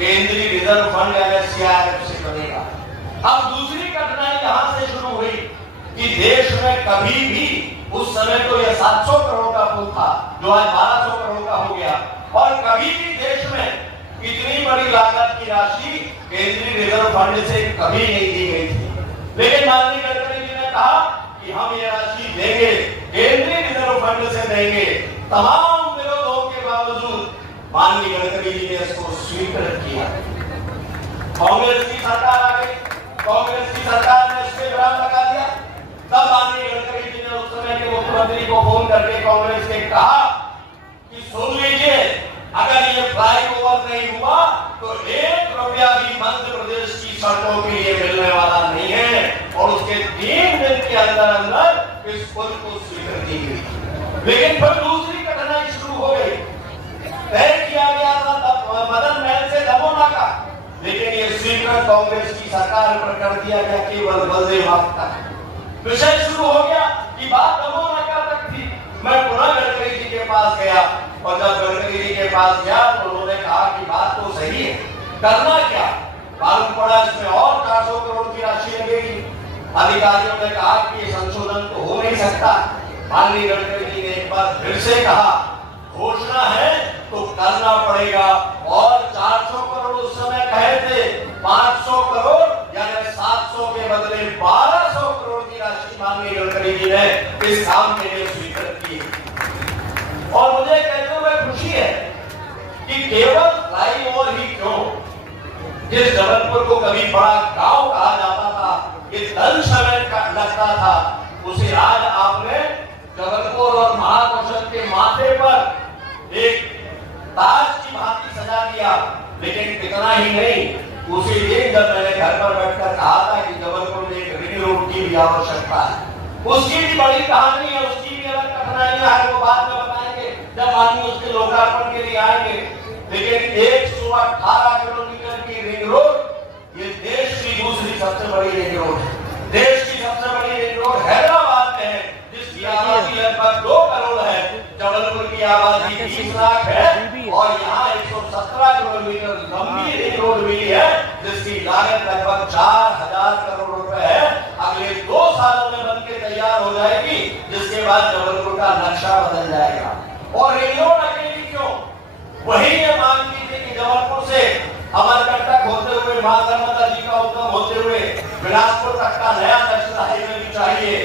केंद्रीय reserve fund NSCRF से बनेगा। अब दूसरी घटना यहां से शुरू हुई कि देश में कभी भी, उस समय तो यह 700 करोड़ का पुल था जो आज 1200 करोड़ का हो गया, और कभी भी देश में इतनी बड़ी लागत की राशि केंद्रीय रिजर्व फंड से कभी नहीं दी गई थी। लेकिन माननीय गडकरी जी ने कहा कि हम ये राशि देंगे, केंद्रीय रिजर्व फंड से देंगे। तमाम विरोधों के बावजूद माननीय गडकरी जी ने इसको स्वीकृत किया। कांग्रेस की सरकार आ गई, कांग्रेस की सरकार ने इस पे विराम लगा दिया। तब माननीय गडकरी जी ने उस समय के मुख्यमंत्री को फोन करके कांग्रेस के कहा कि सुन लीजिए, अगर ये फ्लाईओवर नहीं हुआ तो 1 रुपया भी मध्य प्रदेश की सड़कों के लिए मिलने वाला नहीं है, और उसके 3 दिन के अंदर अंदर इस पुल को स्वीकृति मिली। लेकिन फिर दूसरी घटना शुरू हो गई। तय किया गया था मदन महल से दमोह का, लेकिन ये स्वीकृत कांग्रेस की सरकार पर कर दिया गया केवल वंदे भारत तक। विषय शुरू हो गया कि बात दमोह तक थी। मैं पुनः गडकरी जी के पास गया, और जब गडकरी जी के पास गया तो उन्होंने कहा कि बात तो सही है, करना क्या? मालूम पड़ा इसमें और 400 करोड़ की राशि लगेगी। अधिकारियों ने कहा कि ये संशोधन तो हो नहीं सकता। माननीय गडकरी जी ने एक बार फिर से कहा, घोषणा है तो करना पड़ेगा, और 400 करोड़ उस समय कहे थे, 500 करोड़ यानी 700 के बदले 1200 करोड़ की राशि माननीय गडकरी जी ने इस काम के लिए स्वीकृत की। और मुझे कहते हुए खुशी है कि केवल फ्लाईओवर ही क्यों, जिस जबलपुर को कभी बड़ा गांव कहा जाता था, ये दल समय लगता था, उसे आज आपने जबलपुर और महाकौशल के माथे पर एक ताज की भांति सजा दिया। लेकिन इतना ही नहीं, उसी दिन जब मैंने घर पर बैठकर कहा था कि जबलपुर में एक रिंग रोड की भी आवश्यकता है, उसकी भी बड़ी कहानी है, उसकी भी अलग कठिनाइयां हैं, वो बाद में बताएंगे जब आदमी उसके लोकार्पण के लिए आएंगे। लेकिन 118 किलोमीटर की रिंग रोड ये देश की दूसरी सबसे बड़ी रिंग रोड है। देश की सबसे बड़ी रिंग रोड हैदराबाद में है, जिसकी आबादी लगभग 2 करोड़ है। जबलपुर की आबादी 20 लाख है, और यहाँ 117 किलोमीटर लंबी रिंग रोड मिली है, जिसकी लागत लगभग 4000 करोड़ रुपए है। अगले 2 सालों में बनके तैयार हो जाएगी, जिसके बाद जबलपुर का नक्शा बदल जाएगा। और रिंग रोड अकेली क्यों? वही ये मांग की थी कि जबलपुर से अमरकंटक होते हुए, मां नर्मदा जी का उद्गम होते हुए बिलासपुर तक का नया नेशनल हाईवे भी चाहिए।